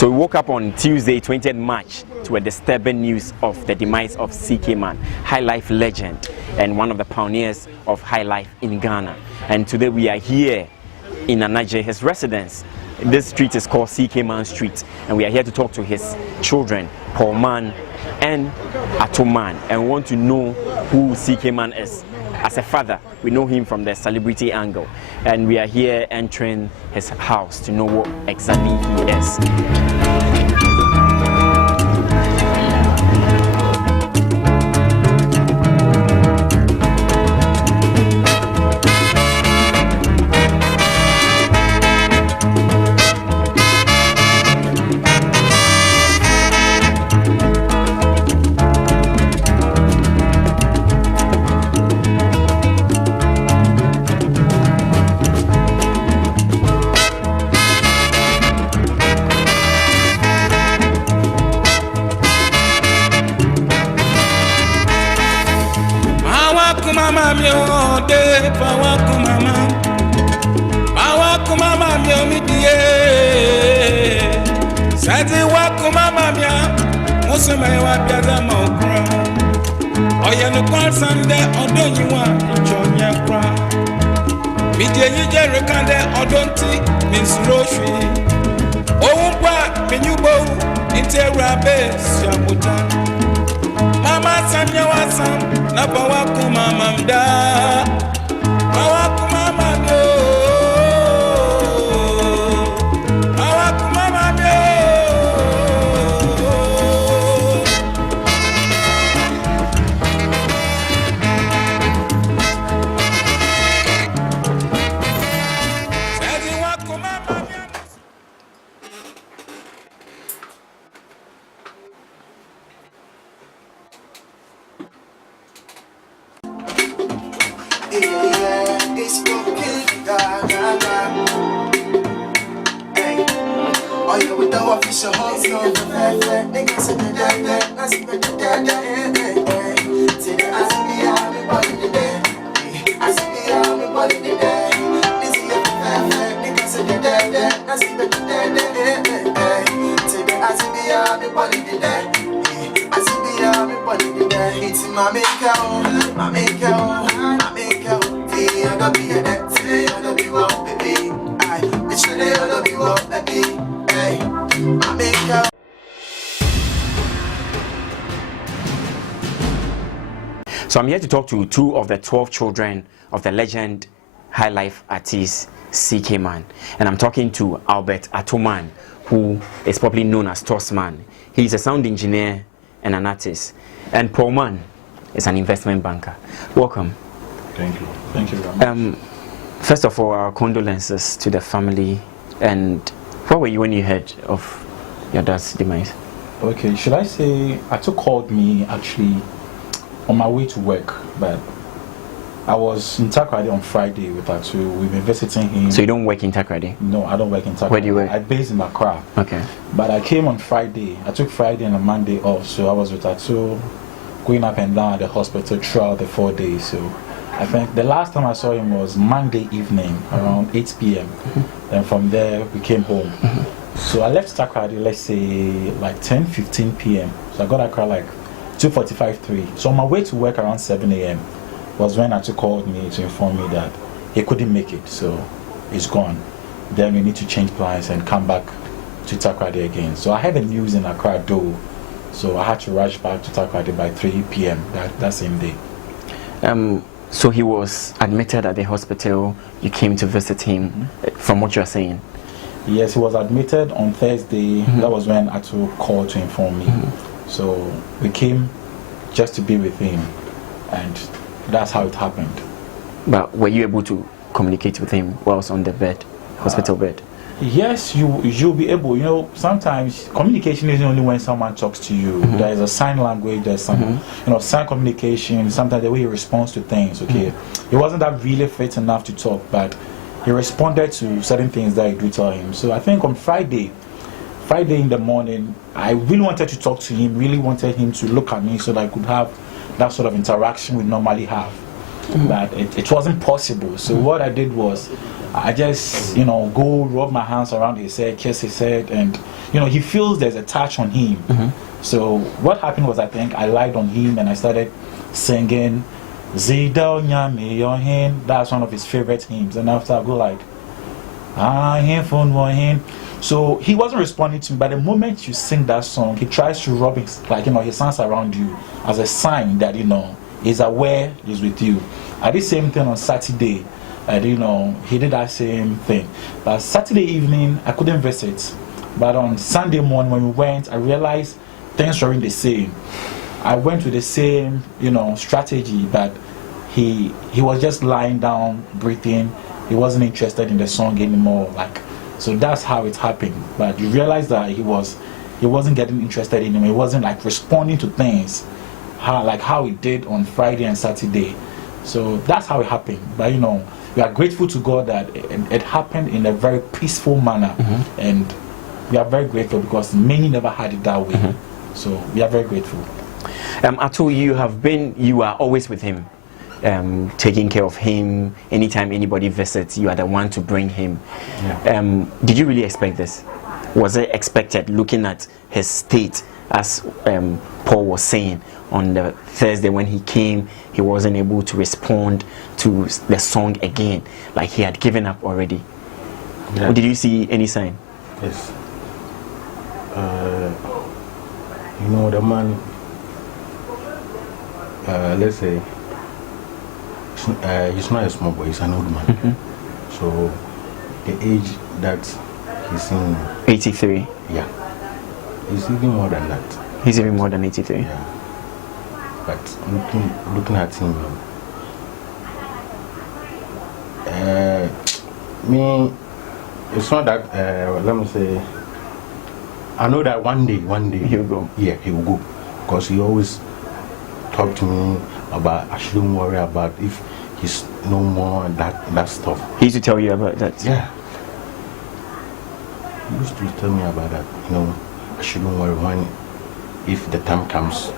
So we woke up on Tuesday, 20th March, to a disturbing news of the demise of C K Mann, highlife legend and one of the pioneers of highlife in Ghana. And today we are here in Anaji, his residence. This street is called C K Mann Street, and we are here to talk to his children, Paul Mann and Ato Mann, and we want to know who C K Mann is. As a father, we know him from the celebrity angle, and we are here entering his house to know what exactly he is. So I'm here to talk to two of the 12 children of the legend highlife artist C K Mann, and I'm talking to Albert Ato Mann, who is probably known as Toss Man. He's a sound engineer and an artist, and Paul Mann is an investment banker. Welcome. Thank you. Thank you very much. First of all, our condolences to the family. And where were you when you heard of your dad's demise? Okay, should I say Ato called me actually on my way to work, but I was in Takoradi on Friday with Ato. We've been visiting him. So you don't work in Takoradi? No, I don't work in Takoradi. Where do you work? I'm based in Accra. Okay. But I came on Friday. I took Friday and a Monday off, so I was with Ato, going up and down at the hospital throughout the 4 days. So I think the last time I saw him was Monday evening around 8 p.m. And from there we came home. So I left Takoradi, let's say like 10:15 p.m. So I got Accra like 2:45, 3. So on my way to work around 7 a.m. was when Ato called me to inform me that he couldn't make it, so he's gone. Then we need to change plans and come back to Takoradi again. So I had the news in Accra though, so I had to rush back to Takoradi by 3 p.m. that same day. So he was admitted at the hospital. You came to visit him, from what you are saying? Yes, he was admitted on Thursday. That was when Ato called to inform me. So we came just to be with him, and that's how it happened. But were you able to communicate with him whilst on the bed, hospital bed? Yes, you'll be able. You know, sometimes communication isn't only when someone talks to you. There is a sign language. There's some, sign communication. Sometimes the way he responds to things. Okay, he wasn't that really fit enough to talk, but he responded to certain things that I do tell him. So I think on Friday in the morning, I really wanted to talk to him. Really wanted him to look at me so that I could have that sort of interaction we normally have. But it wasn't possible. So what I did was, I just, go rub my hands around his head, kiss his head, and, he feels there's a touch on him. So what happened was, I think I lied on him and I started singing, Zidal Nyame Your Hand. That's one of his favorite hymns. And after I go like, so he wasn't responding to me. But the moment you sing that song, he tries to rub his, his hands around you as a sign that, he's aware he's with you. I did the same thing on Saturday. He did that same thing. But Saturday evening, I couldn't visit. But on Sunday morning when we went, I realized things weren't the same. I went with the same, strategy, but he was just lying down, breathing. He wasn't interested in the song anymore. So that's how it happened. But you realize that he wasn't getting interested in him. He wasn't responding to things how he did on Friday and Saturday. So that's how it happened. But we are grateful to God that it happened in a very peaceful manner, and we are very grateful because many never had it that way. So we are very grateful. Ato, you are always with him, taking care of him. Anytime anybody visits, you are the one to bring him. Yeah. Did you really expect this? Was it expected, looking at his state, as Paul was saying on the Thursday when he came, he wasn't able to respond to the song again, like he had given up already? Yeah. Or did you see any sign? Yes. The man, let's say, he's not a small boy, he's an old man. So the age that he's in, 83. Yeah, he's even more than that. He's even more than 83. Yeah. But looking at him, it's not that, let me say, I know that one day he will go. Yeah, he will go. Because he always talked to me about, I shouldn't worry about if he's no more, that stuff. He used to tell you about that? Yeah. He used to tell me about that. I shouldn't worry if the time comes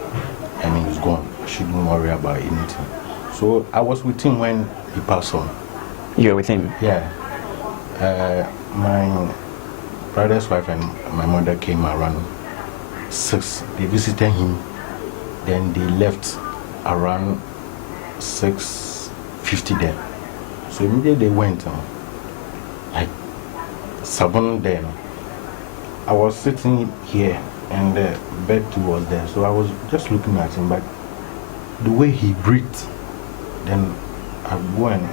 and he's gone. I shouldn't worry about anything. So I was with him when he passed on. You were with him? Yeah. My brother's wife and my mother came around 6. They visited him. Then they left around 6:50 there. So immediately they went, 7 then. I was sitting here and the bed too was there. So I was just looking at him, but the way he breathed, then I go and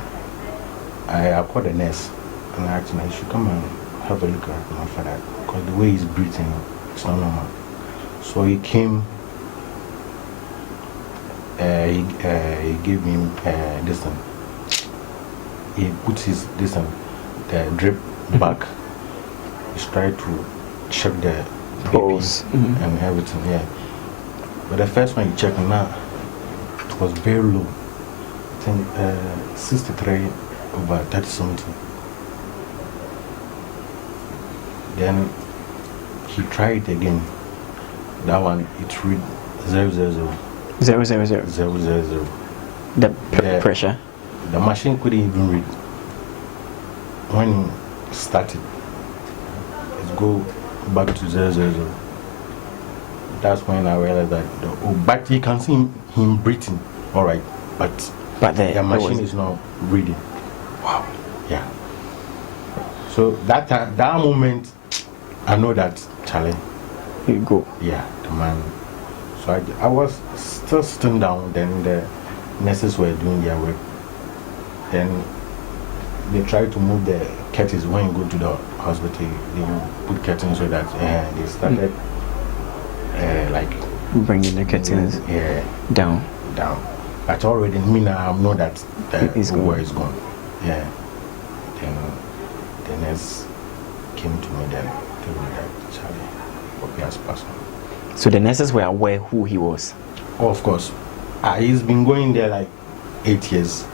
I called the nurse and I asked him, I should come and have a look at my father, because the way he's breathing, it's not normal. So he came, he gave him this thing. He put his the drip back. He's trying to check the pulse and everything, yeah. But the first one he checked now, it was very low. I think 63/30 something. Then he tried it again. That one, it read 000. 000. 000. The pressure? The machine couldn't even read. When he started, it go back to 000. That's when I realized that, but you can see him breathing, all right, but the machine is not reading. Wow. Yeah. So that moment, I know that, Charlie. You go. Yeah, the man. So I was still sitting down, then the nurses were doing their work. Then they tried to move the curtains. When you go to the hospital, they will put curtains so that they started bringing the curtains down. But already, I know that the war is gone. Yeah. Then the nurse came to me then, told me that Charlie, Kofi has passed on. So the nurses were aware who he was? Oh, of course. He's been going there 8 years.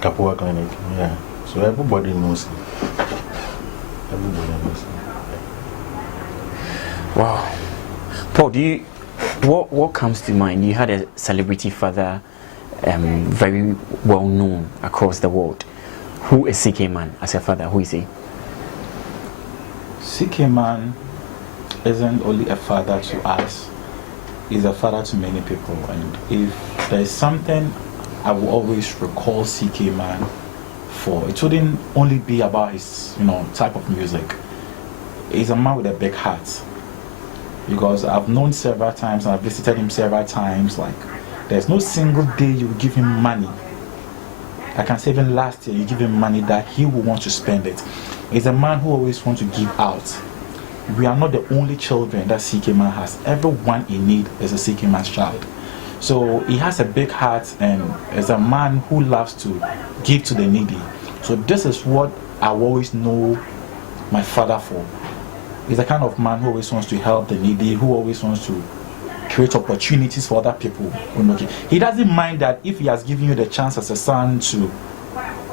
Kapua Clinic, yeah. So everybody knows him. Everybody knows him. Yeah. Wow. Paul, what comes to mind? You had a celebrity father, very well known across the world. Who is C K Mann as your father? Who is he? C K Mann isn't only a father to us, he's a father to many people. And if there's something I will always recall C K Mann for, it wouldn't only be about his, type of music. He's a man with a big heart. Because I've known several times and I've visited him several times, like there's no single day you give him money. I can say even last year you give him money that he will want to spend it. He's a man who always wants to give out. We are not the only children that C K Mann has. Everyone in need is a C K Mann's child. So he has a big heart and is a man who loves to give to the needy. So this is what I always know my father for. He's the kind of man who always wants to help the needy, who always wants to create opportunities for other people. He doesn't mind that if he has given you the chance as a son to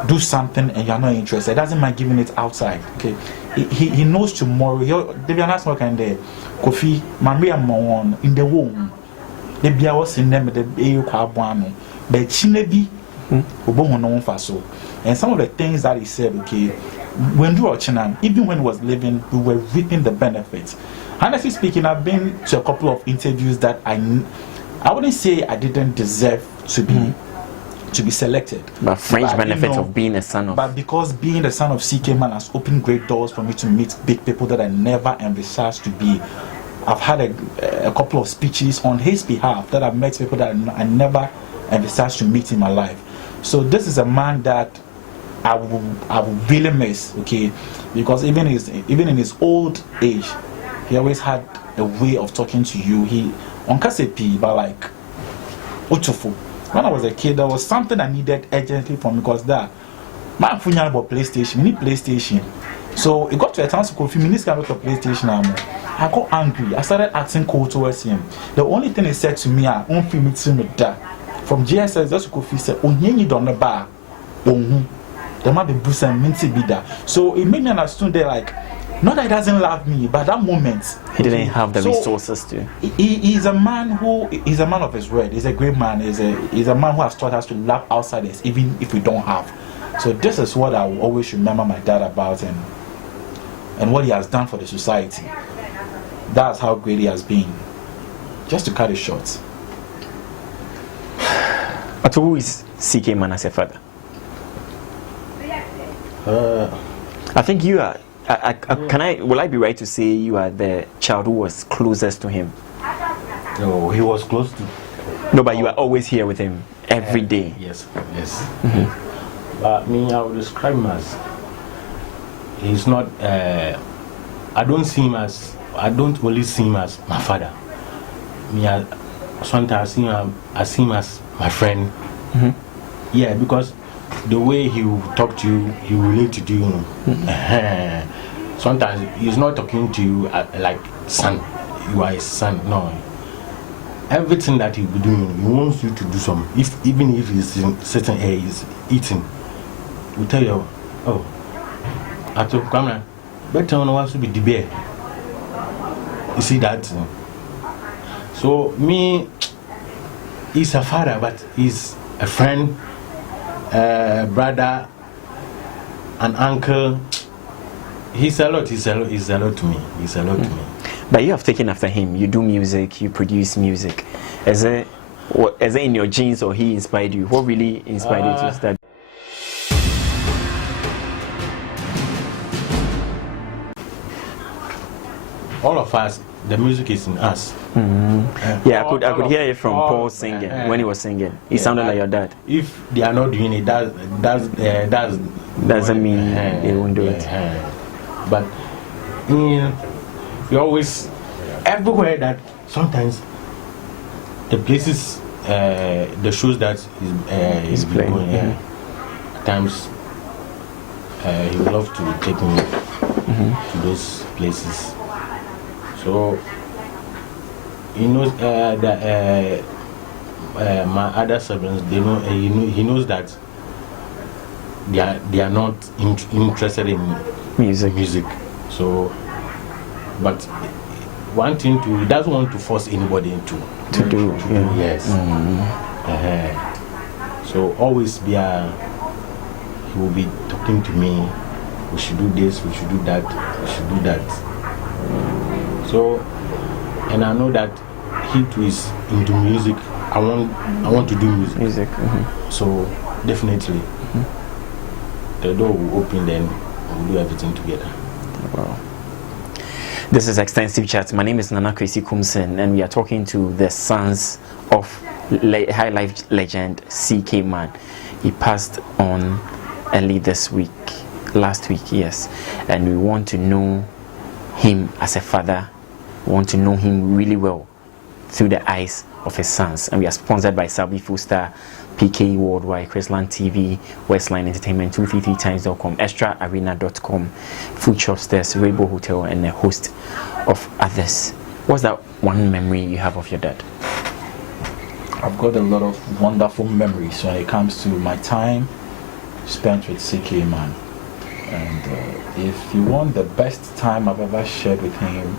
do something and you're not interested, he doesn't mind giving it outside. Okay, he knows tomorrow. Kofi Maria Mawon in the womb. The Bia was in them the Kwabano, but Chinebi Obono Faso. And some of the things that he said, okay, when you were Chinam, even when he was living, we were reaping the benefits. Honestly speaking, I've been to a couple of interviews that I wouldn't say I didn't deserve to be selected. But fringe benefits of being a son of. But because being the son of C K Mann has opened great doors for me to meet big people that I never envisaged to be. I've had a couple of speeches on his behalf that I've met people that I never envisaged to meet in my life. So this is a man that I will really miss, okay, because even in his old age, he always had a way of talking to you. He on Kasepi, but like Otofo. When I was a kid, there was something I needed urgently from me because that man funya about PlayStation, we need PlayStation. So it got to a time to Kofi Minister about PlayStation. I got angry. I started acting cold towards him. The only thing he said to me, I won't feel me that from GSS, just Kofi said, "Oh, you don't know bar, there might be boost and minty be that." So it made me understand that, like, not that he doesn't love me, but that moment he didn't have the resources to. He's a man he's a man of his word. He's a great man. He's a man who has taught us to love outsiders, even if we don't have. So this is what I will always remember my dad about and what he has done for the society. That's how great he has been. Just to cut it short. But who is C K Mann as a father? I think you are. Will I be right to say you are the child who was closest to him? No, he was close to. No, but you are always here with him every day. Yes. But me, I would describe him as he's not. I don't only see him as my father. Me, sometimes I see him as my friend. Yeah, because the way he will talk to you, he will relate to you. Sometimes he's not talking to you like son. You are his son. No. Everything that he'll be doing, he wants you to do some. Even if he's sitting here, he's eating, we tell you, "Oh, I told Kamra, better one wants to be the bear." You see that? So me, he's a father, but he's a friend, brother, an uncle. He's a lot to me. But you have taken after him. You do music, you produce music. Is it in your genes or he inspired you? What really inspired you to start? All of us, the music is in us. Yeah, I could hear it from Paul singing when he was singing. He sounded like your dad. If they are not doing it, doesn't mean they won't do it. But we always, everywhere that sometimes the places, the shows that he's playing, at times he would love to take me to those places. So he knows that my other siblings, they know, he knows that they are not interested in music. So, but one thing he doesn't want to force anybody to do. Yes. So always be he will be talking to me. We should do this, we should do that, we should do that. So, and I know that he too is into music. I want to do music. So definitely, the door will open, then we'll do everything together. Wow. This is Extensive Chat. My name is Nana Kwesi Kumsen, and we are talking to the sons of high life legend C K Mann. He passed on early last week, yes. And we want to know him as a father. We want to know him really well through the eyes of his sons. And we are sponsored by Sabi Fullstar, PK Worldwide, Chrisland TV, Westline Entertainment, 233times.com, extraarena.com, Food Shop Stairs, Rainbow Hotel, and a host of others. What's that one memory you have of your dad? I've got a lot of wonderful memories when it comes to my time spent with C K Mann. And if you want the best time I've ever shared with him,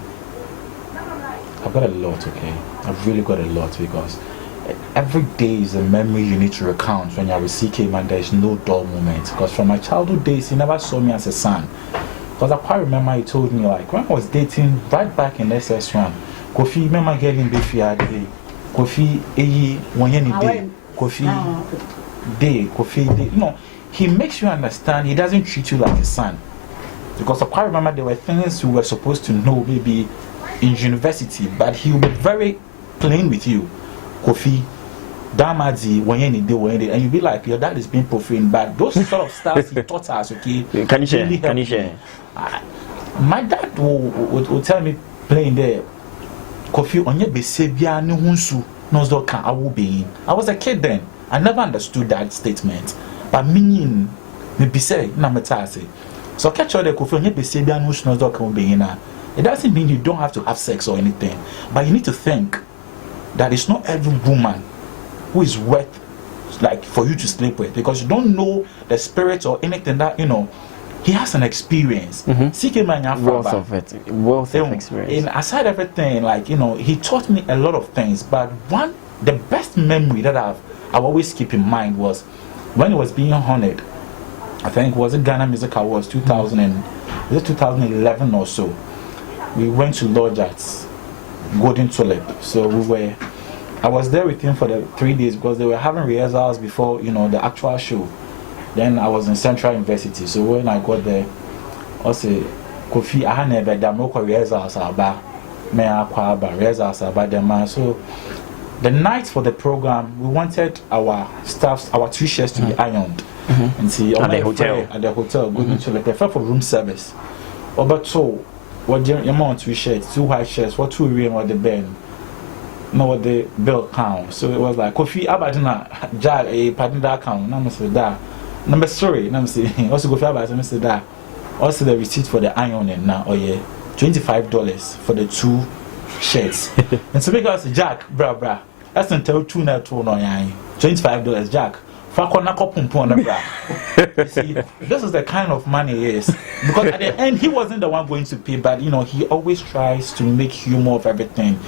I've got a lot, okay? I've really got a lot, because every day is a memory you need to recount. When you're with C K Mann, there is no dull moment. Because from my childhood days, he never saw me as a son. Because I quite remember he told me, like, when I was dating right back in SS1, Kofi, remember getting Befiade, Kofi, Wanyeni Day, Kofi Day. You know, he makes you understand he doesn't treat you like a son. Because I quite remember there were things you were supposed to know maybe in university, but he will be very plain with you. Kofi, Damazi, Wanyeni, and you'll be like, your dad is being profane, but those sort of stuff he taught us, okay? Can you share? Can you share? My dad will tell me plain there, Kofi, onye besebia ni hunsu, nozo kan awu being. I was a kid then. I never understood that statement. But meaning, me bise, na metase. So catch all the Kofi, onye besebia ni hunsu, nozo kan awu being. It doesn't mean you don't have to have sex or anything, but you need to think that it's not every woman who is worth like for you to sleep with, because you don't know the spirit or anything that, you know, he has an experience. C K Mann, wealth of experience. And aside everything, like, you know, he taught me a lot of things, but the best memory that I've always keep in mind was when he was being honored. I think was it Ghana Music Awards 2011 or so. We went to lodge at Golden Tulip. So I was there with him for the 3 days because they were having rehearsals before, you know, the actual show. Then I was in Central University. So when I got there, I said, Kofi, I had never done no rehearsals about rehearsals about them. So the night for the program, we wanted our staffs, our t-shirts to be ironed. And see, at the hotel, Golden Tulip. They fell for room service. But so, what your amount 2 shirts, 2 white shirts, what 2 real, what the band, no what the bill count. So it was like Kofi Abadina Jag a pattern that count. Number say that. Number sorry, number say also Kofi Abadina say that. Also the receipt for the ironing now. Oh yeah, $25 for the 2 shirts. And so because Jack, bra, that's until 2 na 2 no yan. $25 Jack. You see, this is the kind of money he is. Because at the end, he wasn't the one going to pay, but you know, he always tries to make humor of everything.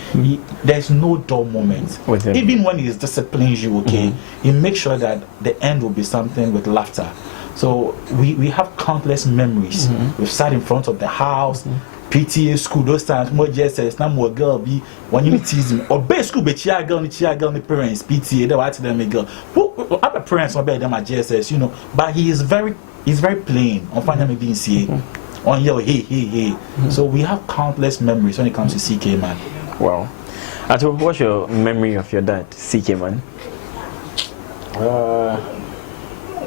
There's no dull moment. Even when he disciplines you, okay, he makes sure that the end will be something with laughter. So we have countless memories. We've sat in front of the house, PTA school, those times, more JSS, now more girl be when you tease him. Or best school, but chia girl, the parents, PTA, they watch them a girl. Other parents are better than my JSS, you know, but he's very plain. On finding me being see on your hey. So we have countless memories when it comes to C K Mann. Wow. Ato, what's your memory of your dad, C K Mann?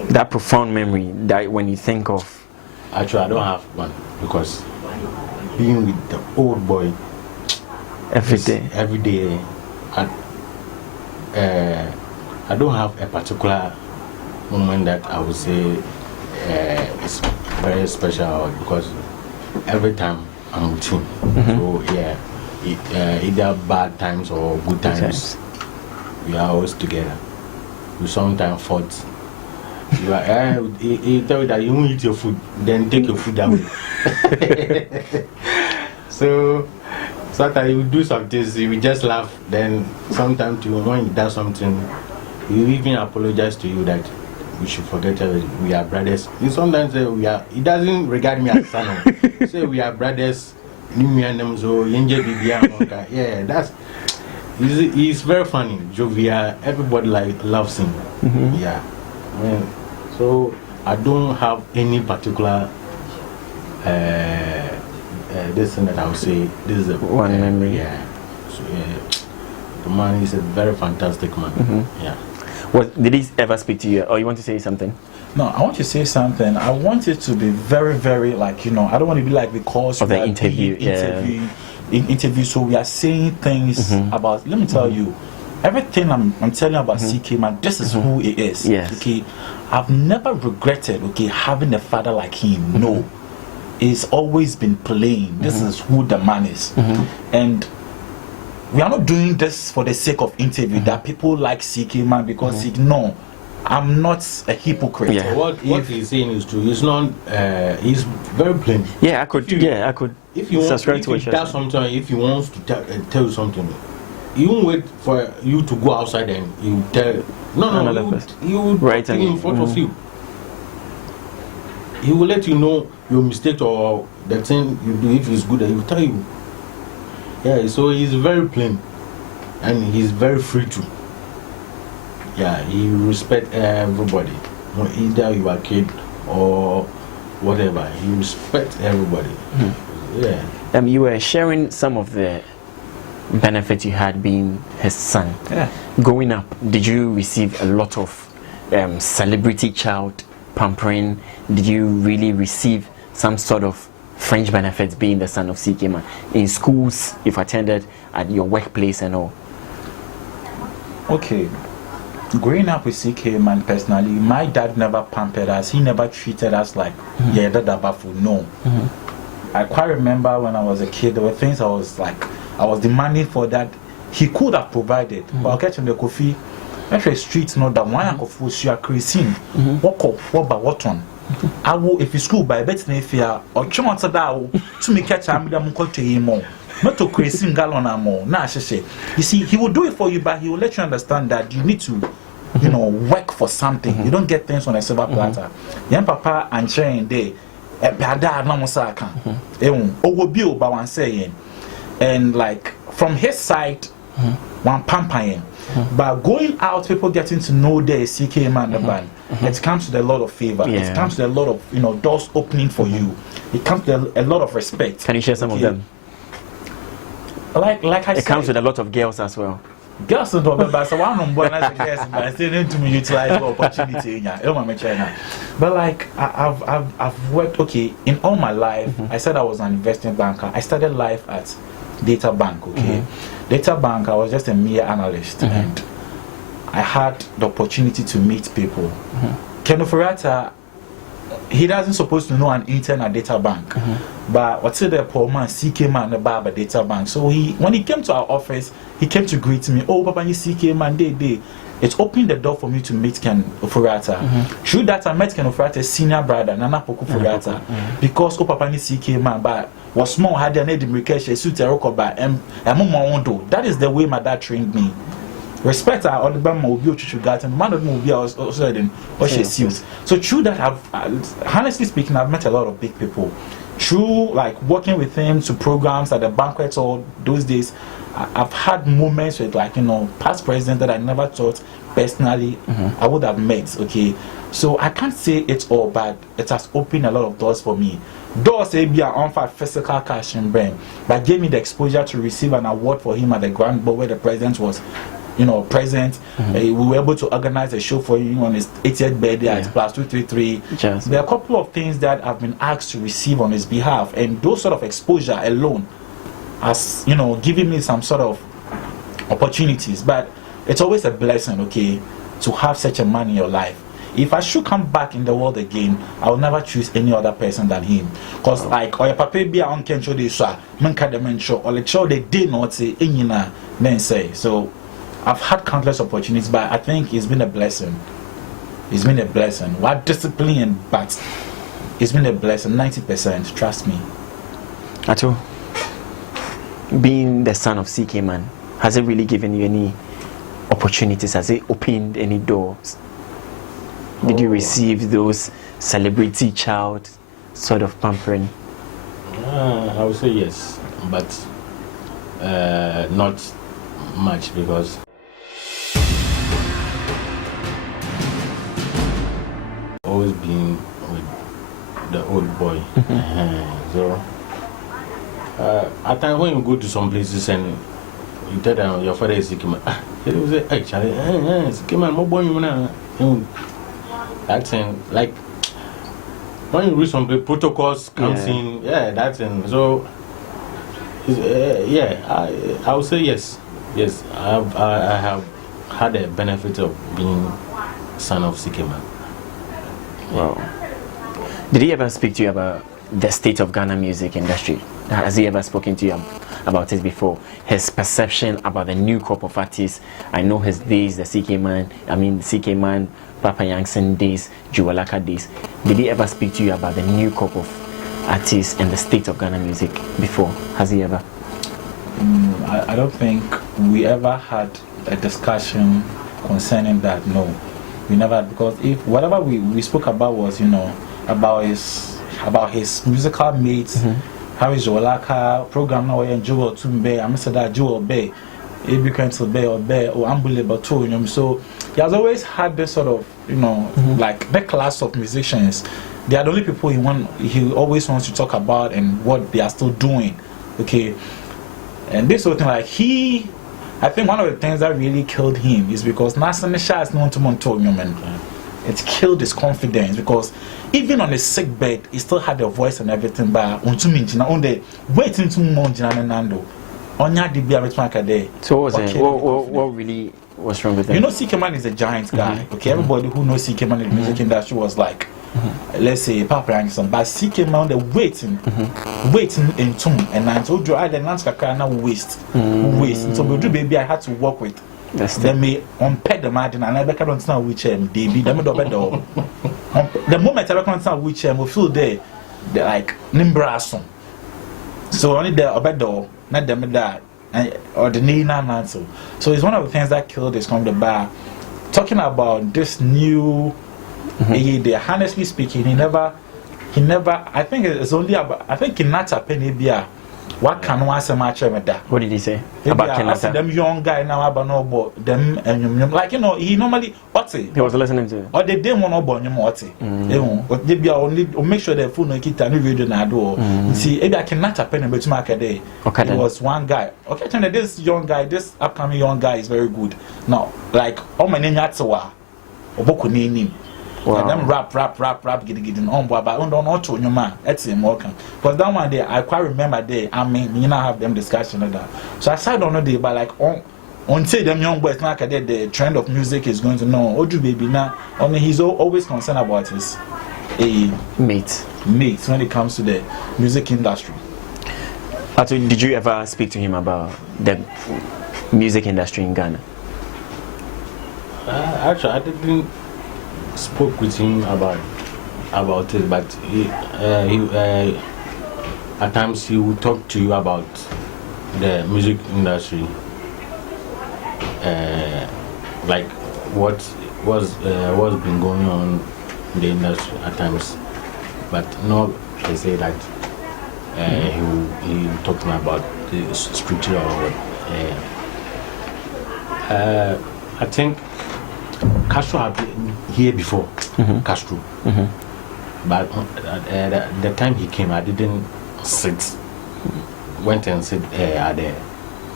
That profound memory that when you think of. Actually, I don't have one, because being with the old boy every day, I don't have a particular moment that I would say is very special, because every time I'm with him. So yeah, either bad times or good times, we are always together. We sometimes fought. He tell you that you won't eat your food, then take your food away. So sometimes he will do some things, he will just laugh. Then sometimes when he does something, he will even apologize to you that we should forget we are brothers. He sometimes say we are. He doesn't regard me as son. He say we are brothers. Yeah, that's. He's very funny, jovial. Everybody loves him. Yeah. So I don't have any particular this thing that I would say. This is one memory. Yeah. So the man is a very fantastic man. Yeah. Did he ever speak to you, or you want to say something? No, I want to say something. I want it to be very, very like, you know, I don't want to be like because of the interview. Interview, so we are saying things about. Let me tell you, everything I'm telling you about CK Mann. This is who he is. Yes. Okay, I've never regretted having a father like him. No, he's always been plain. This is who the man is, and we are not doing this for the sake of interview that people like CK Mann because no. I'm not a hypocrite. Yeah. What he's saying is true. He's not. He's very plain. Yeah, I could. I could. If you subscribe to if he does something, if he wants to tell you something, he won't wait for you to go outside and you tell. No. He will right in front of you. He will let you know your mistake or the thing you do. If it's good, he will tell you. Yeah. So he's very plain, and he's very free too. Yeah, he respect everybody. Either you are a kid or whatever, he respect everybody. Yeah. You were sharing some of the benefits you had being his son. Yeah. Growing up, did you receive a lot of celebrity child pampering? Did you really receive some sort of fringe benefits being the son of CK Mann in schools, if attended, at your workplace and all? Okay. Growing up with CK Mann personally, my dad never pampered us. He never treated us like no. I quite remember when I was a kid, there were things I was demanding for that he could have provided. But I'll get in the Kofi. Actually, streets know that one of us you are creating. Walk up, what on? I will if you school by bet if you are or chum to that to me catch a medium to him. Not to create gallon or more. Nah, you see, he will do it for you, but he will let you understand that you need to, work for something. You don't get things on a silver platter. Young papa and chain day, a bada no musaka. Owobi ba one saying, and like from his side, one pampaying. But going out, people getting to know the CK Mann the band. It comes with a lot of favor. Yeah. It comes with a lot of doors opening for you. It comes with a lot of respect. Can you share some of them? Like I said, it comes with a lot of girls as well. Girls don't know, but so one on board as a guest, but still need to utilize the opportunity in China. But like I've worked in all my life. I said I was an investment banker. I started life at Data Bank. Data Bank. I was just a mere analyst, and I had the opportunity to meet people. Ken Oforiatta, he doesn't supposed to know an intern at Data Bank, but what's the poor man CK Mann about Data Bank. So when he came to our office, he came to greet me. Oh, Papa, you CK Mann, it opened the door for me to meet Ken Oforiatta. Through that, I met Ken Oforiatta's senior brother, Nana Poku Oforiatta, because Papa ni CK Mann, but was small had an education suit a rokoba and that is the way my dad trained me. Respect our other band will be got and man of will be also in what she sees. So through that, honestly speaking, I've met a lot of big people. Through like working with him to programs at the banquets all those days, I've had moments with past presidents that I never thought personally I would have met. So I can't say it all, but it has opened a lot of doors for me. Doors be on for physical cash and brain, but gave me the exposure to receive an award for him at the Grand Ball where the president was present. We were able to organize a show for him on his 80th birthday at Plus 233. There are a couple of things that I've been asked to receive on his behalf, and those sort of exposure alone has given me some sort of opportunities. But it's always a blessing to have such a man in your life. If I should come back in the world again, I will never choose any other person than him. Because like or your papa be on can show this man can show or the show they did not say then say. So I've had countless opportunities, but I think it's been a blessing. It's been a blessing. What discipline, but it's been a blessing. 90%, trust me. Ato, being the son of CK Mann, has it really given you any opportunities? Has it opened any doors? Did you receive those celebrity child sort of pampering? I would say yes, but not much, because always been with the old boy. So at times when you go to some places and you tell them your father is C K Mann, they will say, "Hey, Charlie, C K Mann, more boy, you know." That's like when you read some protocols comes in, that's in. So I would say yes. I have had the benefit of being son of C K Mann. Wow. Did he ever speak to you about the state of Ghana music industry? Has he ever spoken to you about it before? His perception about the new crop of artists. I know his days, the C K Mann, Papa Yankson days, Juwalaka days. Did he ever speak to you about the new crop of artists and the state of Ghana music before? Has he ever? I don't think we ever had a discussion concerning that. No, we never, because if whatever we spoke about was, about his musical mates, how is Juwalaka program now and Jewel Tumbe, I missed that Jewel Bay, Ebi Council Bay or Unbelievable too, so he has always had this sort of, like the class of musicians. They are the only people he always wants to talk about and what they are still doing. Okay. And this sort of thing, like I think one of the things that really killed him is because Nasan Shah is known to Montoya. It killed his confidence, because even on his sick bed, he still had a voice and everything. But on the waiting to Monjina Nando, Onya Dibia Retmakade. So what really was wrong with him? C K Mann is a giant guy. Okay, everybody who knows C K Mann in the music industry was like, let's say Papa Yankson, but C K Mann the waiting in tune, and I told you I the Nanska now waste. So we do baby I had to work with. They may unpack the margin and I can't understand which they be them the moment I can't understand which we feel they like Nimbrason. So only the obedo, not them that or the Nina Nanso. So it's one of the things that killed this from the bar. Talking about this new honestly speaking, he never I think it's only about Kanata Penibia. What can one say much with that? What did he say about Kanata? Them young guy now about no but them and like he normally he was listening to or they didn't want to born him but they be only make sure their phone and kita new video na do see maybe I cannot happen but market day. It was one guy. Okay, this upcoming young guy is very good. Now like all my name Yatsawa Oboku name. Wow. Them rap getting on but don't to your man. That's him welcome. Because that one day I quite remember day have them discussion of that. So I said on the day, but like on say them young boys like the trend of music is going to know Oju baby now. Only he's always concerned about his mates when it comes to the music industry. Actually, did you ever speak to him about the music industry in Ghana? Actually, I didn't spoke with him about it, but he at times he would talk to you about the music industry, like what's been going on in the industry at times, but not I say that he talking about the structure of I think Castro had been here before, Castro. But the time he came, I didn't sit. Went and sit at the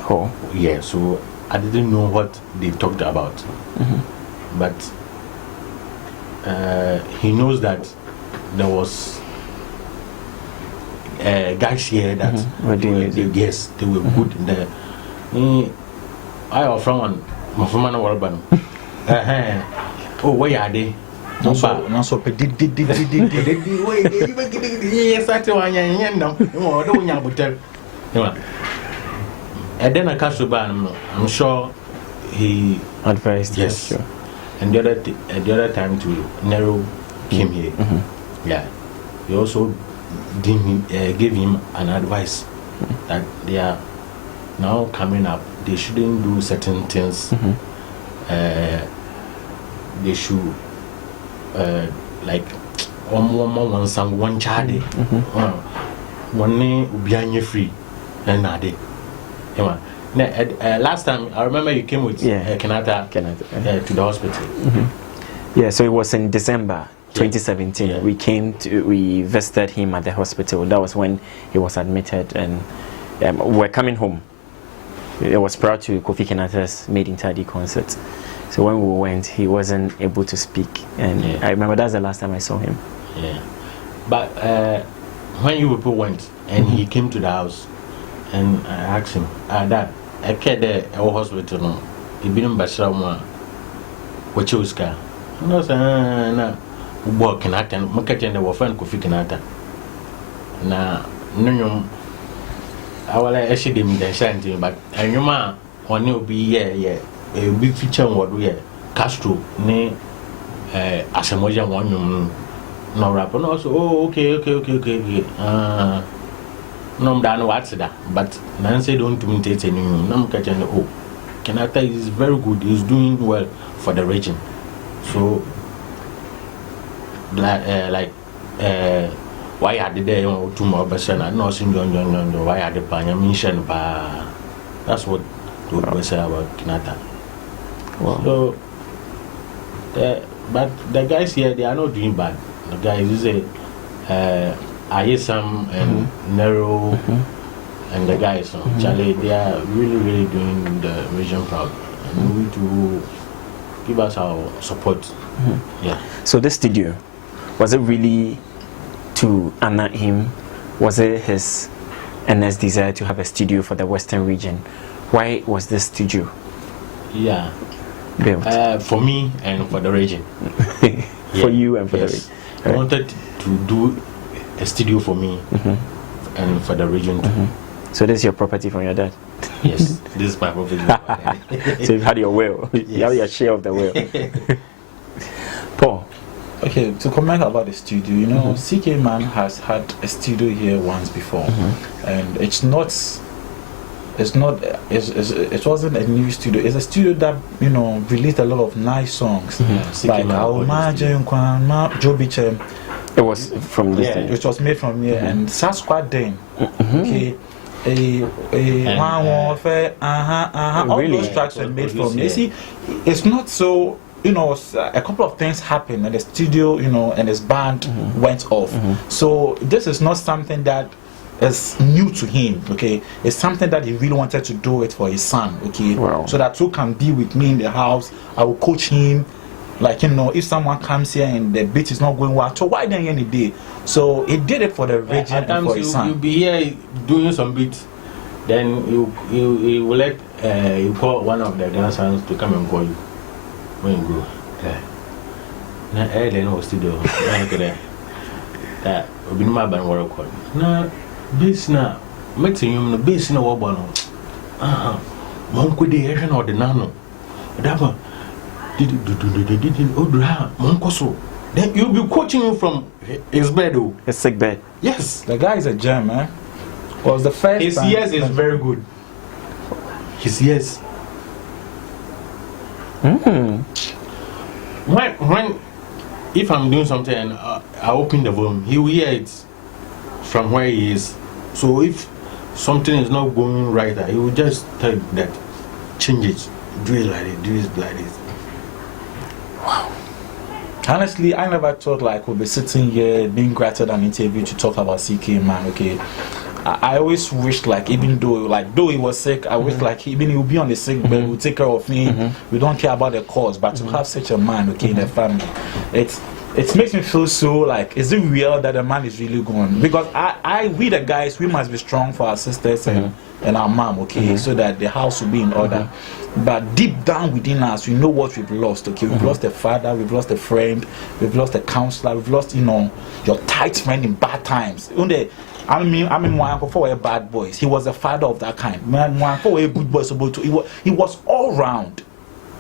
hall. Yeah, so I didn't know what they talked about. But he knows that there was guys here that they were good in the. I offer one. My friend Warban. Oh, where are they? Not so yes, I tell you, and then I catch the band. I'm sure he advised. Yes, sure. And the other time to Nero came here. Yeah, he also gave him an advice that they are now coming up. They shouldn't do certain things. They should like one song, one child, one name Ubianye free, and I did. Last time I remember you came with Kanata to the hospital. Yeah, so it was in December 2017. Yeah. We visited him at the hospital. That was when he was admitted, and we're coming home. It was prior to Kofi Kanata's Made in Tadi concert. So when we went, he wasn't able to speak, and I remember that's the last time I saw him. Yeah, but when you people went and he came to the house, and I asked him, Dad, I care there at our hospital no. He been Bashra what you ska. No, sir, no. Work Kanata, Makajan, the friend Kofi Kanata. Now, no, I will actually him the shanty, but and your man, one will be a big feature what we are Castro, ne Asamoja one, no rapper, no, so, okay. No, done what's that, but Nancy don't imitate any no catching the Kanata is very good, he's doing well for the region. So, like, why are they two more person? I know St. John, why are the Panyamishan? That's what we say about Kanata. Wow. So, but the guys here, they are not doing bad. The guys, you say, Ayesam and Nero and the guys, Charlie, they are really doing the region proud. And we need to give us our support. Yeah. So this studio, was it really to honor him? Was it his earnest desire to have a studio for the Western region? Why was this studio built? For me and for the region. For you and for the region. I wanted to do a studio for me and for the region too. So this is your property from your dad? Yes, this is my property. So you've had your will. You have your share of the will. Paul. Okay, to comment about the studio, you know, C K Mann has had a studio here once before, and it wasn't a new studio. It's a studio that, you know, released a lot of nice songs, like I'll Imagine Joe Bichem. It was from this thing. It was made from here, and Sasquatch then. Okay. All those tracks were made from here. You see, it's not so, you know, a couple of things happened and the studio, you know, and his band went off. So this is not something that is new to him, okay? It's something that he really wanted to do it for his son, okay? Wow. So that two can be with me in the house. I will coach him. Like, you know, if someone comes here and the beat is not going well, so why then any day? So he did it for the region and for his son. You'll be here doing some beats, then you will let you call one of the dancers to come and call you when you go. Now, then was studio. That will be my band work on. Now, bass now, meeting you no bass no wabano. Monk with the Asian or the nano. That one. Then you'll be coaching him from his bed. His sick bed. Yes. The guy is a gem, man. Was the first his time yes is very good. His yes. When if I'm doing something and I open the volume, he will hear it from where he is. So if something is not going right, he will just tell that change it, do it like this, do it like this. Wow. Honestly, I never thought like we'll be sitting here being granted an interview to talk about CK Mann, okay? I always wished like, even though he was sick, I wish like even he would be on the sick bed, we'll take care of him. We don't care about the cause, but to have such a man, okay, in the family, it makes me feel so like, is it real that the man is really gone? Because we the guys, we must be strong for our sisters and our mom, okay, so that the house will be in order. But deep down within us, we know what we've lost, okay? We've lost a father, we've lost a friend, we've lost a counselor, we've lost, you know, your tight friend in bad times. I mean, my uncle for a bad boys. He was a father of that kind. My uncle a good boy, he was all round.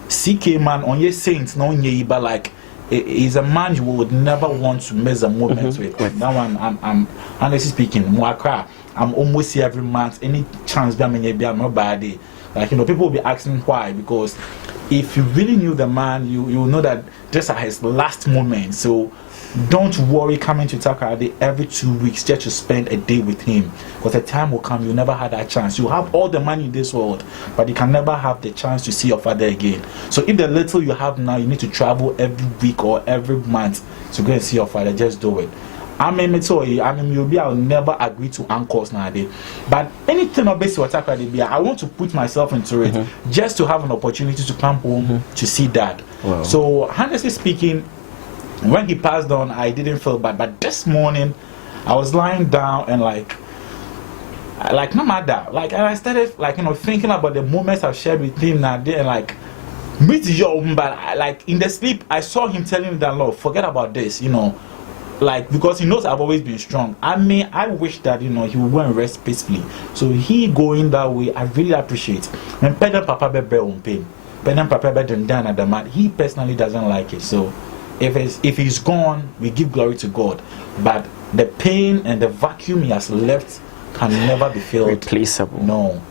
CK Mann on your saints, no but like he's a man you would never want to miss a moment with. That one, I'm honestly speaking, I'm almost here every month. Any chance I'm not bad. Like, you know, people will be asking why, because if you really knew the man, you know that these are his last moments. So don't worry coming to Takoradi every 2 weeks just to spend a day with him, because the time will come you never had that chance. You have all the money in this world, but you can never have the chance to see your father again. So if the little you have now, you need to travel every week or every month to go and see your father, just do it. I'll never agree to anchors nowadays. But anything obviously I want to put myself into it just to have an opportunity to come home to see Dad. Wow. So honestly speaking, when he passed on, I didn't feel bad. But this morning, I was lying down and like no matter, and I started thinking about the moments I've shared with him now. And like, meet your but in the sleep, I saw him telling me that, Lord, forget about this, because he knows I've always been strong. I wish that he would go and rest peacefully. So he going that way, I really appreciate. When Pedro Papa be on pain, Pedro Papa be done at the man, he personally doesn't like it. So if he's gone, we give glory to God. But the pain and the vacuum he has left can never be filled. Replaceable. No.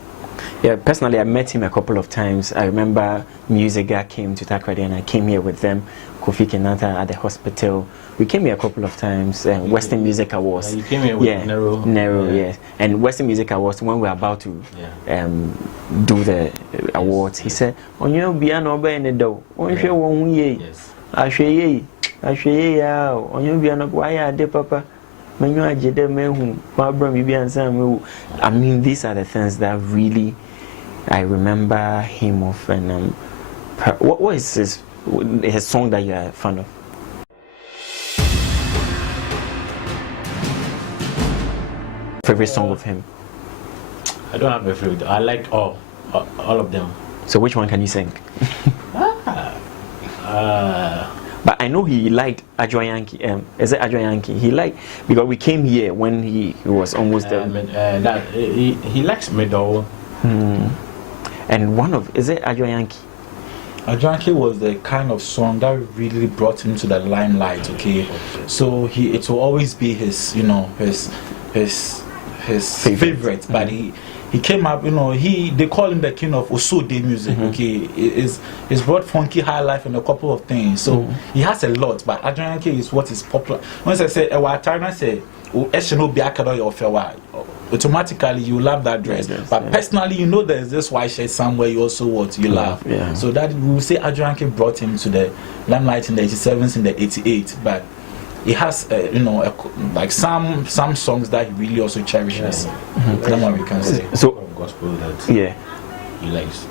Yeah, personally, I met him a couple of times. I remember Music Guy came to Takoradi and I came here with them. Kofi Kanata at the hospital. We came here a couple of times. Western Music Awards. You came here with Nero, yes. And Western Music Awards, when we were about to do the awards, he said, "On your piano, be in the door. On your one ye. I show ye. On your piano, why are they, Papa? I mean, these are the things that really I remember him of. And what is his song that you are a fan of? Favorite song of him? I don't have a favorite. I like all of them. So which one can you sing? But I know he liked Adjoa Yankee. Is it Adjoa Yankee? He liked, because we came here when he was almost there. He likes Middle. And is it Adjoa Yankee? Adjoa Yankee was the kind of song that really brought him to the limelight. Okay, so it will always be his favorite. But he came up, they call him the king of Osode music. Okay, he's brought funky high life and a couple of things. So he has a lot, but Adjoa Yankee is what is popular. Once I say, automatically you love that dress. But personally, there's this white shirt somewhere you also you love. Yeah. So that we will say Adjoa Yankee brought him to the limelight in the 87s, in the 88s. But he has, like some songs that he really also cherishes. That's what we can say. So gospel that he likes.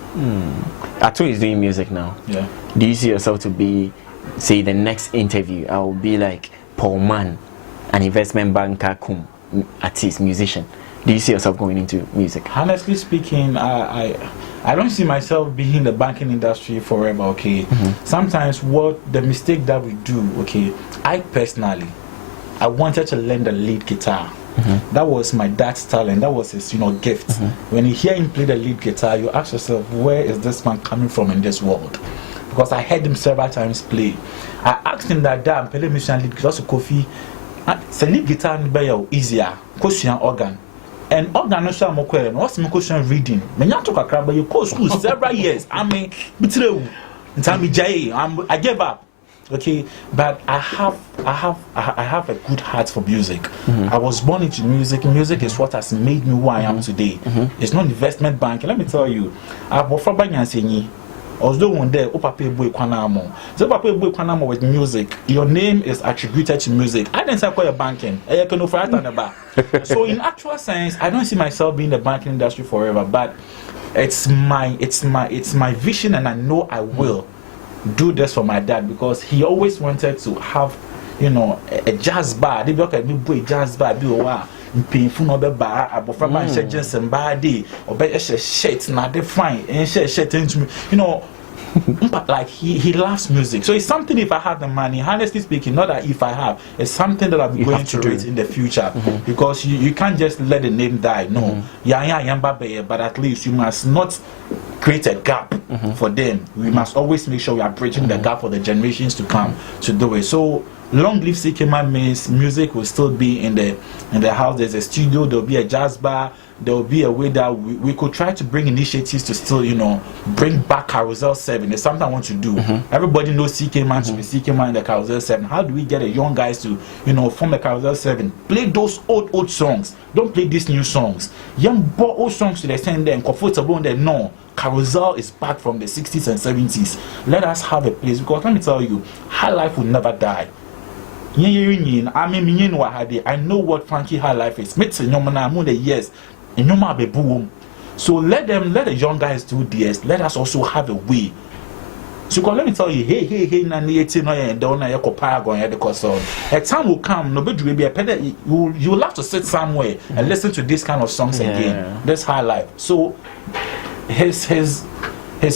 Atu is doing music now. Yeah. Do you see yourself to be, say, the next interview? I will be like Paul Mann, an investment banker, artist, musician. Do you see yourself going into music? Honestly speaking, I don't see myself being in the banking industry forever. Okay. Sometimes the mistake that we do. Okay. I personally wanted to learn the lead guitar. That was my dad's talent. That was his, gift. When you hear him play the lead guitar, you ask yourself, where is this man coming from in this world? Because I heard him several times play. I asked him that, "Damn, play musician lead guitar, so Kofi, the lead guitar is easier. Question organ." And organ also am okay. What's my question reading? Me nyam to kakra, but you go school several years. I mean, I gave up. Okay, but I have a good heart for music. I was born into music. Music is what has made me who I am today. It's not investment banking. Let me tell you, I was doing one day, Papa Boy Kwanamo. So Papa Boy Kwanamo with music. Your name is attributed to music. I didn't say quite banking. So in actual sense, I don't see myself being in the banking industry forever. But it's my vision, and I know I will do this for my dad, because he always wanted to have, a jazz bar. They look at me, boy, jazz bar, be a painful no bar, above my shirts and body, or better shirts, not they fine, and shirt into me, but like he loves music. So it's something, if I have the money, honestly speaking, not that if I have, it's something that I'll be going to do it in the future, because you can't just let the name die. No, but at least you must not create a gap for them. We must always make sure we are bridging the gap for the generations to come to do it. So long live C K Mann means music will still be in the house. There's a studio, there'll be a jazz bar, there'll be a way that we could try to bring initiatives to still, bring back Carousel 7. There's something I want to do. Everybody knows C K Mann to be C K Mann in the Carousel 7. How do we get the young guys to, form a Carousel 7? Play those old songs. Don't play these new songs. Young boy old songs to the extent they're comfortable and they know Carousel is back from the 60s and 70s. Let us have a place, because let me tell you, high life will never die. I know what funky high life is. Yes. So let the young guys do this. Let us also have a way. So let me tell you, hey, a time will come, nobody will be you will have to sit somewhere and listen to this kind of songs again. That's high life. So his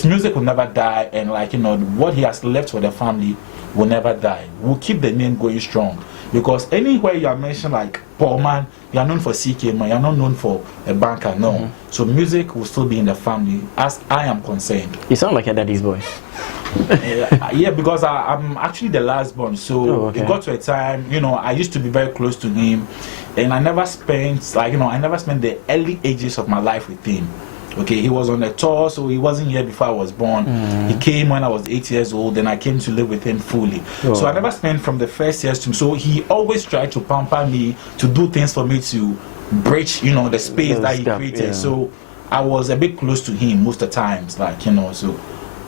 music will never die, and what he has left for the family will never die. We'll keep the name going strong, because anywhere you are mentioned, like Paul Man, you are known for CK Man, you are not known for a banker. No. So music will still be in the family, as I am concerned. You sound like a daddy's boy. Yeah, because I'm actually the last born, so it got to a time, I used to be very close to him, and I never spent the early ages of my life with him. Okay, he was on a tour, so he wasn't here before I was born. He came when I was 8 years old, and I came to live with him fully. So I never spent from the first years to. So he always tried to pamper me, to do things for me to bridge, the space that he created. So I was a bit close to him most of the times, So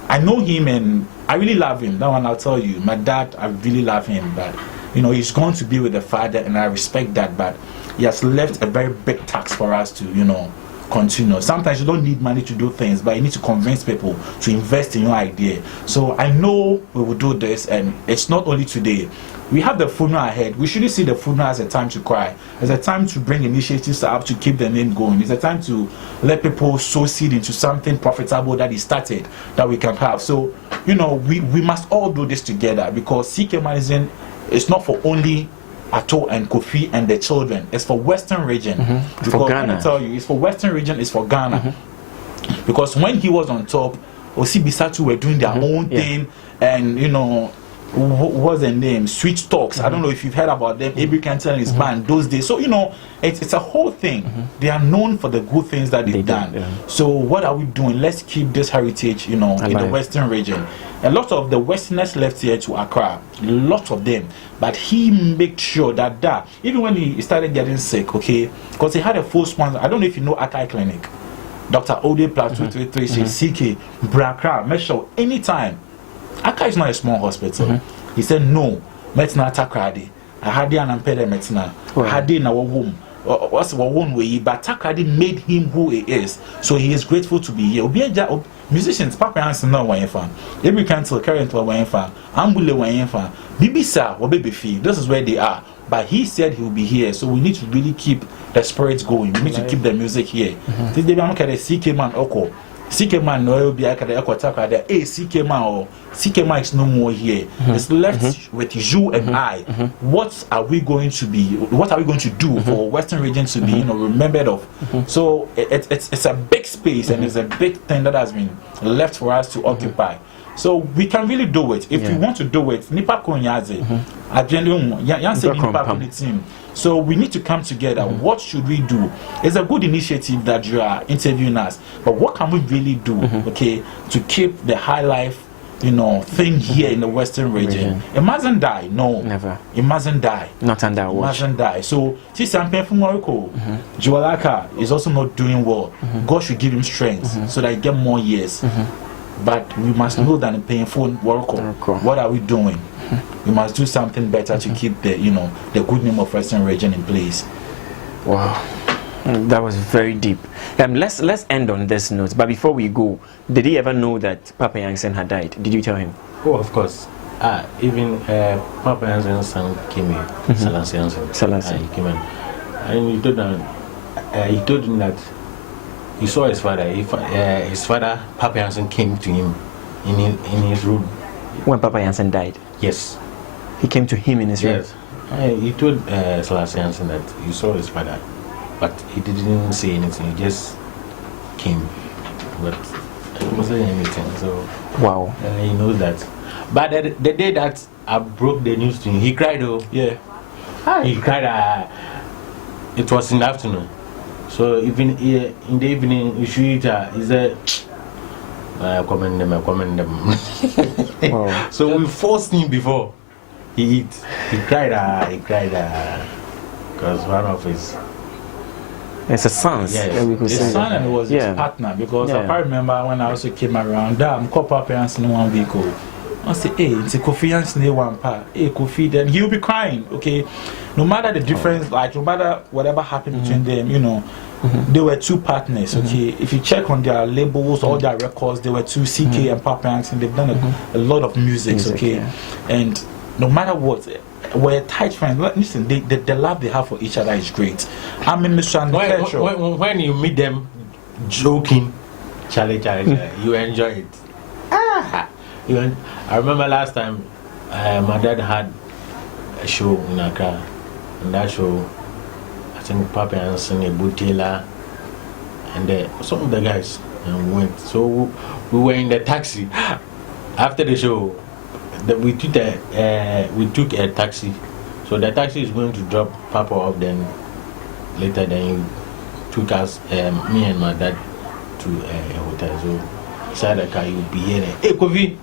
I know him, and I really love him. That one I'll tell you. My dad, I really love him, but he's going to be with the Father, and I respect that. But he has left a very big tax for us to, continue. Sometimes you don't need money to do things, but you need to convince people to invest in your idea. So I know we will do this, and it's not only today. We have the funeral ahead. We shouldn't see the funeral as a time to cry. It's a time to bring initiatives up to keep the name going. It's a time to let people sow seed into something profitable that is started, that we can have. So, we must all do this together, because CK Mann is not for only Ato and Kofi and the children. It's for Western region. Because for Ghana. I tell you, it's for Western region, it's for Ghana. Because when he was on top, Osibisatu were doing their own thing, and what was their name? Sweet Talks. I don't know if you've heard about them. Avery Canton and his band those days. So it's a whole thing. They are known for the good things that they've done. So what are we doing? Let's keep this heritage, in the Western region. A lot of the Westerners left here to Accra, lots of them, but he made sure that even when he started getting sick, okay, because he had a full sponsor. I don't know if you know Akai Clinic, Dr. Ode plus 233 CK Brakra, make sure anytime. Akai is not a small hospital. He said no, Metina Takoradi. I had the anampede Metina. I had the in our womb. What's our one way? But Takoradi made him who he is, so he is grateful to be here. Musicians, Papa Hansen no one fan. Every cancel current one fan. Ambule one fan. Bibisa or baby fee. This is where they are. But he said he will be here, so we need to really keep the spirits going. We need to keep the music here. This day I'm looking at CK Mann Oko. CK Mann no be Takoradi. Hey, CK Mann or CK Mann is no more here. It's left with you and I. What are we going to be? What are we going to do for Western region to be, remembered of? So it's a big space, and it's a big thing that has been left for us to occupy. So we can really do it. If we want to do it, Nipa Konyaze, Nipa team. So we need to come together. What should we do? It's a good initiative that you are interviewing us, but what can we really do, okay, to keep the high life, thing here in the Western region? It mustn't die. No, never. It mustn't die. Not under watch. It mustn't die. So, Jualaka is also not doing well. God should give him strength so that he get more years. But we must know that in painful work. What are we doing? We must do something better to keep the the good name of Western region in place. Wow, that was very deep. Let's end on this note. But before we go, did he ever know that Papa Yansen had died? Did you tell him? Oh, of course. Even Papa Yansen's son came here, Salas Yansen. He came in, and he told him that he saw his father. His father, Papa Yansen, came to him in his room. When Papa Yansen died? Yes. He came to him in his room? Yes. He told Salas Yansen that he saw his father, but he didn't say anything. He just came, but he wasn't anything. So wow. He knows that. But the day that I broke the news to him, he cried. Oh, Yeah. he cried. It was in the afternoon. So even in the evening, you should eat. He said, I commend them. Wow. So we forced him before he eat. He cried. Because one of his. It's a sons. Yes. that we could His say. son and it was Yeah. his partner because Yeah. I can't remember when I also came around. I'm couple parents in 1 week old. I say, hey, it's a Kofi and one part. Hey, Kofi, then he'll be crying. Okay, no matter the difference, like no matter whatever happened between them, you know, they were two partners. Okay, if you check on their labels, all their records, they were two CK and Papa and they've done a lot of music. Okay, yeah. and no matter what. We're tight friends. Listen, the love they have for each other is great. I'm in Mr. When you meet them joking, Charlie, you enjoy it. I remember last time my dad had a show in Accra, and that show, I think Papa and Sonny Butela and some of the guys went. So we were in the taxi after the show. We took a taxi, so the taxi is going to drop Papa off. Then later, then he took us, me and my dad, to a hotel. So inside the car, you will be here. Hey, Kofi,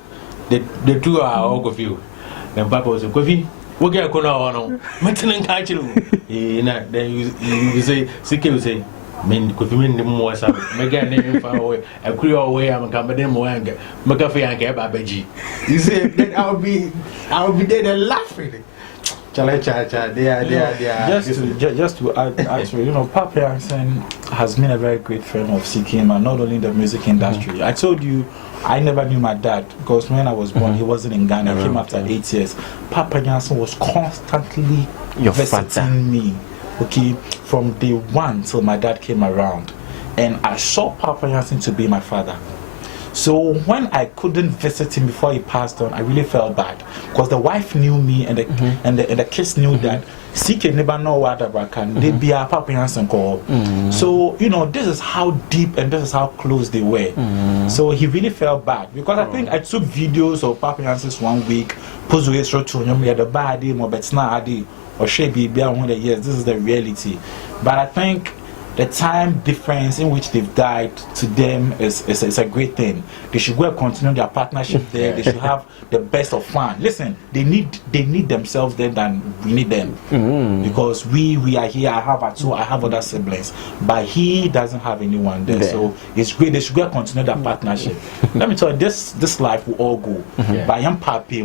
the two are all Kofi. Then Papa was Kofi. What get a corner on? Maintenance catch you. Then you say, CK will say. Men could be in the more some name far away. A crew away, I'm coming in more anger. McAfee and Gabaji. You see, then I'll be there and laughing. Cha, they are. Just to add, actually, you know, Papa Hansen has been a very great friend of CK Mann, not only in the music industry. I told you, I never knew my dad because when I was born, he wasn't in Ghana. He came after 8 years. Papa Hansen was constantly visiting me. Okay, from day one till my dad came around, and I saw Papa Hansen to be my father. So when I couldn't visit him before he passed on, I really felt bad because the wife knew me and the kids knew that CK never know what about can they be a Papa Hansen call. So you know this is how deep and this is how close they were. So he really felt bad because I think I took videos of Papa Hansen's 1 week. Post to the body, but not or should be beyond 100 years. This is the reality. But I think the time difference in which they've died to them is a great thing. They should go and continue their partnership there. They should have the best of fun. Listen, they need themselves there than we need them. Because we are here. I have other siblings, but he doesn't have anyone there. So it's great. They should go and continue their partnership. Let me tell you, this life will all go. But young papi,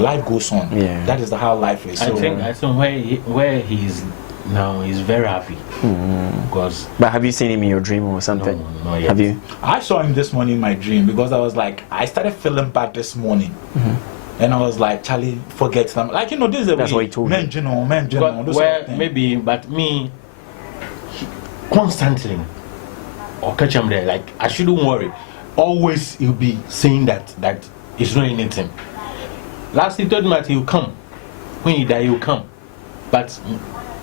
life goes on. That is how life is. So, I think where he is now, he's very happy. Because. But have you seen him in your dream or something? No, not yet. Have you? I saw him this morning in my dream because I was like, I started feeling bad this morning. And I was like, Charlie, forget them. Like, you know, this is the That's way. what he told me. Well, maybe, but me, constantly, or catch him there, like, I shouldn't worry. Always he'll be saying that it's not anything. Last he told me that he'll come. When he die, he'll come. But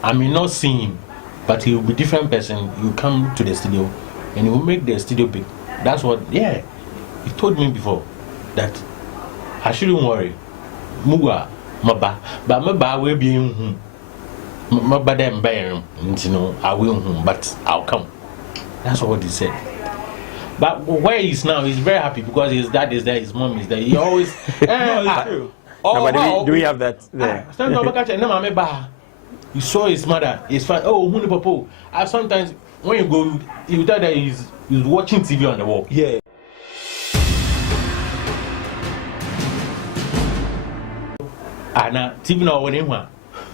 I may not see him, but he will be a different person. He'll come to the studio and he will make the studio big. That's what, he told me before that I shouldn't worry. Muga, maba, but maba will be in home. Maba them bear, you know, I will home, but I'll come. That's what he said. But where he is now, he's very happy because his dad is there, his mom is there. He always. Do we have that there? You saw his mother, his father. Oh, Huni Popo. Sometimes when you go, you tell that he's watching TV on the wall. Yeah. Now TV now when him.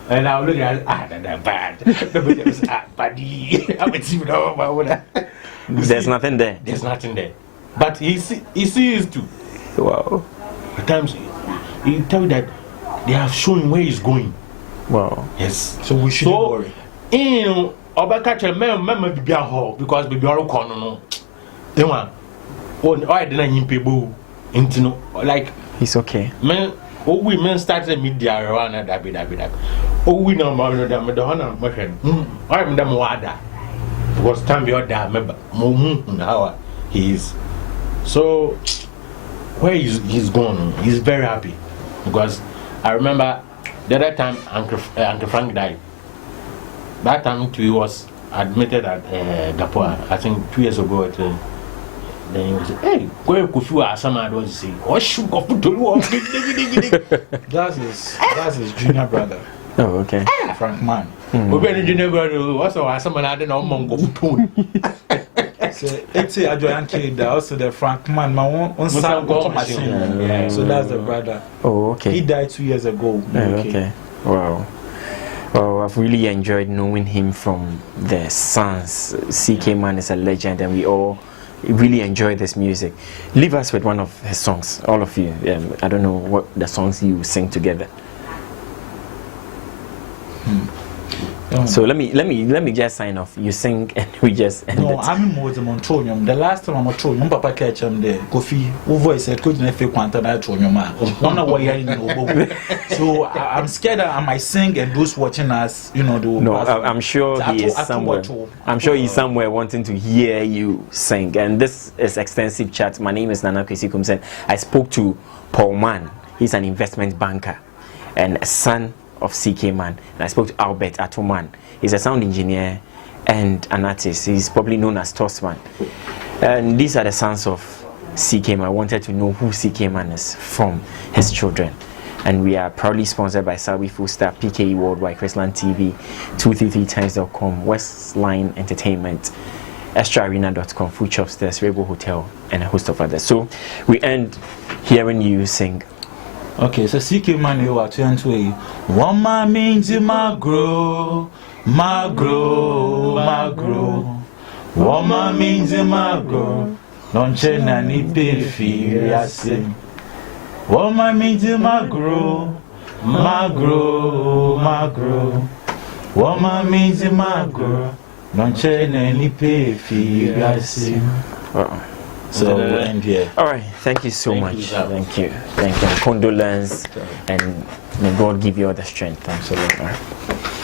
And I look at that bad. I'm a TV now. There's nothing there. There's nothing there. But he sees too. Wow. At times he tell you that they have shown where he's going. Wow. Yes. So we shouldn't worry. You know, Obakacha remember be a hall because baby are corner no. Then one. I didn't people into like He's okay. Man, we men started media around that bit. We know more than the honor machine. I'm the Moada. Because time you're there, remember, how he is. So where he's gone, he's very happy. Because I remember the other time Uncle Frank died. That time too, he was admitted at Gapua, I think 2 years ago. Then he was, hey, where Kofi Asama was saying, oh, shoot, Kofi to That's his junior brother. Oh, okay. Frank Mann. Kofi junior brother, what's our Asama? I don't know, Mongo. So it's a joint kid. Also the Frank Mann. My own son got machine. Yeah. So that's the brother. Oh, okay. He died 2 years ago. Oh, okay. Wow. Well, I've really enjoyed knowing him from the Sons. CK Mann is a legend, and we all really enjoy this music. Leave us with one of his songs, all of you. I don't know what the songs you sing together. So let me just sign off. You sing and we just end no, it. I'm more the Montonium. The last time I'm Montonium, Papa catch him there. Kofi, who voice said, could you feel quantum Montonium? One of what you're in. So I'm scared that I might sing and those watching us, you know, do. No, I'm sure he is somewhere. I'm sure he's somewhere wanting to hear you sing. And this is extensive chat. My name is Nana Kwesi Kumsen. I spoke to Paul Mann. He's an investment banker and a son of CK Mann, and I spoke to Albert Atoman. He's a sound engineer and an artist. He's probably known as Tossman. And these are the sons of CK Mann. I wanted to know who CK Mann is from his children. And we are proudly sponsored by Sawi Full Star, PKE Worldwide, Chrisland TV, 233times.com, Westline Entertainment, extraarena.com, Food Shop Stairs, Rebel Hotel, and a host of others. So we end hearing you sing. Okay, so CK Mann, you are 20. Wama means magro, magro, magro. Wama means magro. Non c'è nani pe firiase. Wama means magro, magro, magro. Wama means magro. Non c'è nani pe firiase. So we'll end here. All right, thank you so much. Thank you. Condolence, and may God give you all the strength. Thanks a lot.